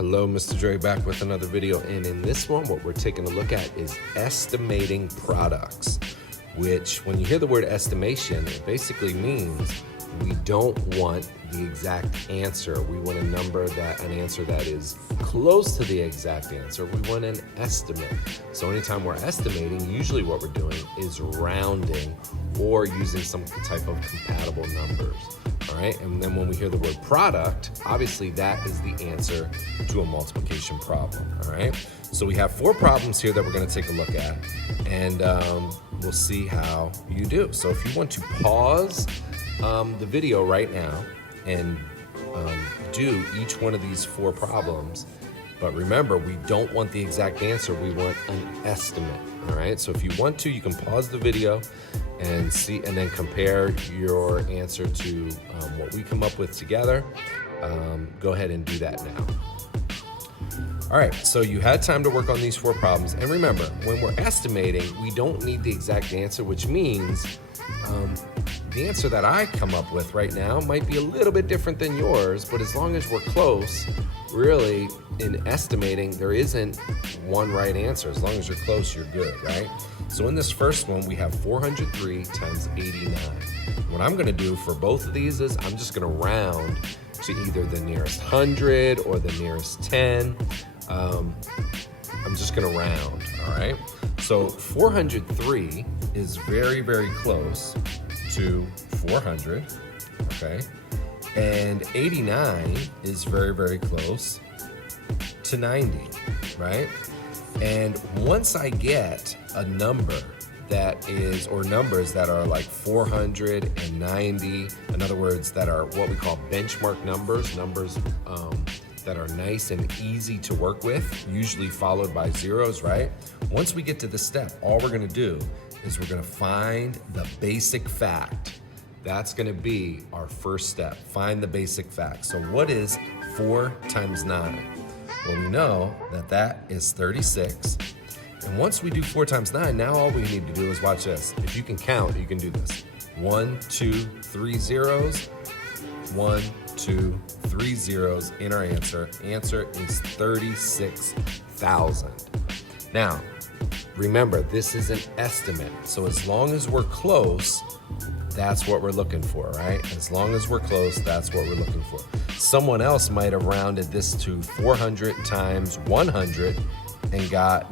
Hello, Mr. Dre back with another video, and in this one what we're taking a look at is estimating products, which when you hear the word estimation, it basically means we don't want the exact answer. We want an answer that is close to the exact answer. We want an estimate. So anytime we're estimating, usually what we're doing is rounding or using some type of compatible numbers. All right, and then when we hear the word product, obviously that is the answer to a multiplication problem. All right, so we have 4 problems here that we're going to take a look at, and we'll see how you do. So if you want to pause the video right now and do each one of these 4 problems, but remember, we don't want the exact answer, we want an estimate. All right, so if you want to, you can pause the video and see, and then compare your answer to what we come up with together. Go ahead and do that now. All right, so you had time to work on these 4 problems. And remember, when we're estimating, we don't need the exact answer, which means the answer that I come up with right now might be a little bit different than yours, but as long as we're close, really, in estimating, there isn't one right answer. As long as you're close, you're good, right? So in this first one, we have 403 times 89. What I'm gonna do for both of these is I'm just gonna round to either the nearest 100 or the nearest 10. I'm just gonna round, all right? So 403 is very, very close to 400, okay? And 89 is very, very close to 90, right? And once I get a number that is, or numbers that are like 490, in other words, that are what we call benchmark numbers, that are nice and easy to work with, usually followed by zeros, right? Once we get to this step, all we're gonna do is we're gonna find the basic fact. That's gonna be our first step, find the basic fact. So what is 4 times 9? Well, we know that that is 36. And once we do 4 times 9, now all we need to do is watch this. If you can count, you can do this. 1, 2, 3 zeros. 1, 2, 3 zeros in our answer. Answer is 36,000. Now, remember, this is an estimate. So as long as we're close, that's what we're looking for, right? As long as we're close, that's what we're looking for. Someone else might have rounded this to 400 times 100 and got,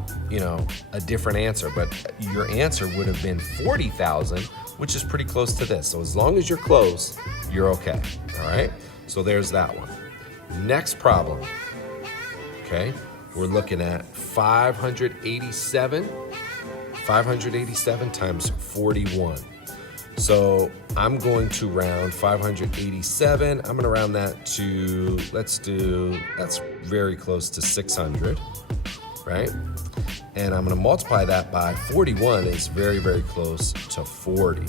a different answer, but your answer would have been 40,000, which is pretty close to this. So as long as you're close, you're okay, all right? So there's that one. Next problem, okay? We're looking at 587 times 41. So I'm going to round 587. I'm gonna round that to, that's very close to 600, right? And I'm gonna multiply that by 41 is very, very close to 40.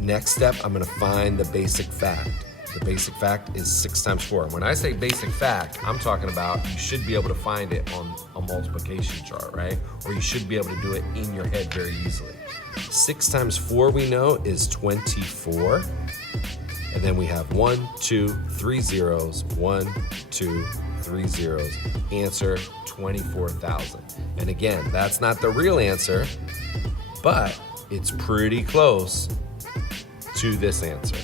Next step, I'm gonna find the basic fact. The basic fact is 6 times 4. When I say basic fact, I'm talking about you should be able to find it on a multiplication chart, right? Or you should be able to do it in your head very easily. 6 times 4 we know is 24. And then we have 1, 2, 3 zeros, 1, 2, 3 zeros. Answer 24,000. And again, that's not the real answer, but it's pretty close to this answer,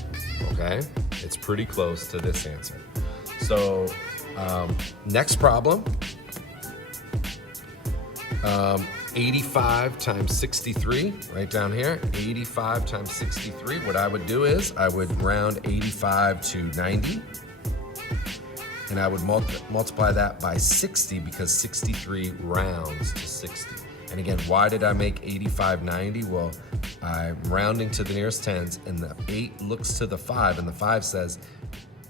okay? It's pretty close to this answer. So next problem, 85 times 63, right down here, 85 times 63. What I would do is I would round 85 to 90, and I would multiply that by 60 because 63 rounds to 60. And again, why did I make 85 90? Well, I'm rounding to the nearest tens, and the 8 looks to the 5, and the 5 says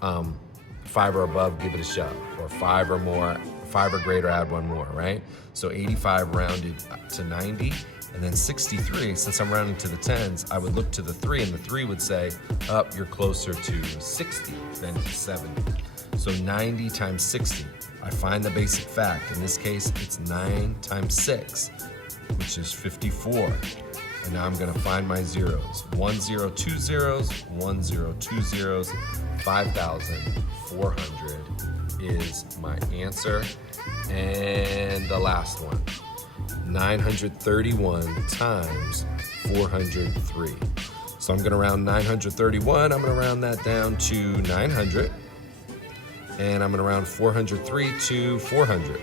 5 or above, give it a shove, or 5 or more, 5 or greater, add 1 more, right? So 85 rounded to 90, and then 63, since I'm rounding to the tens, I would look to the 3, and the 3 would say, you're closer to 60 than to 70. So 90 times 60, I find the basic fact. In this case, it's 9 times 6, which is 54. And now I'm gonna find my zeros. 1 0 2 zeros, 1 0 2 zeros, 5,400 is my answer. And the last one, 931 times 403. So I'm gonna round 931, I'm gonna round that down to 900. And I'm gonna round 403 to 400.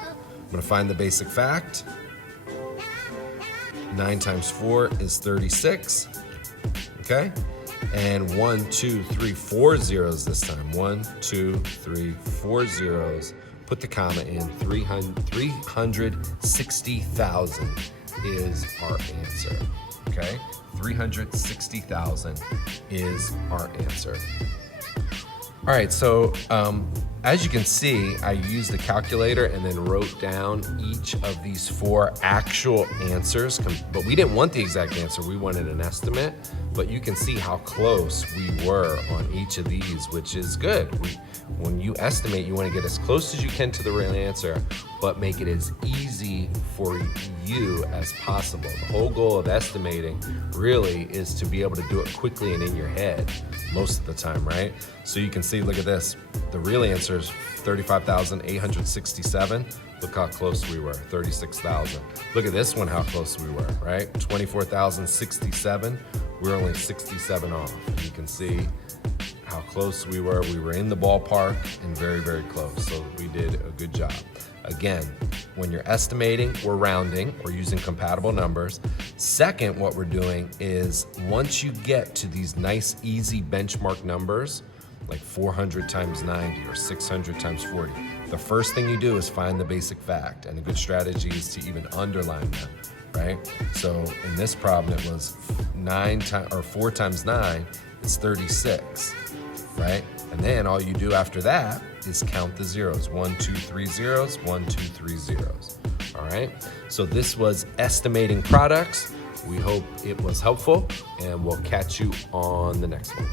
I'm gonna find the basic fact. 9 times 4 is 36, okay? And 1, 2, 3, 4 zeros this time. 1, 2, 3, 4 zeros. Put the comma in. 360,000 is our answer, okay? 360,000 is our answer. All right, so as you can see, I used the calculator and then wrote down each of these 4 actual answers, but we didn't want the exact answer, we wanted an estimate, but you can see how close we were on each of these, which is good. When you estimate, you want to get as close as you can to the real answer, but make it as easy for you as possible. The whole goal of estimating really is to be able to do it quickly and in your head most of the time, right? So you can see, look at this. The real answer is 35,867. Look how close we were, 36,000. Look at this one, how close we were, right? 24,067. We're only 67 off. You can see how close we were. We were in the ballpark and very, very close. So we did a good job. Again, when you're estimating, we're rounding, we're using compatible numbers. Second, what we're doing is once you get to these nice, easy benchmark numbers, like 400 times 90 or 600 times 40, the first thing you do is find the basic fact. And a good strategy is to even underline them, right? So in this problem, it was 4 times 9 is 36, right? And then all you do after that is count the zeros. 1, 2, 3 zeros, 1, 2, 3 zeros. All right. So this was estimating products. We hope it was helpful, and we'll catch you on the next one.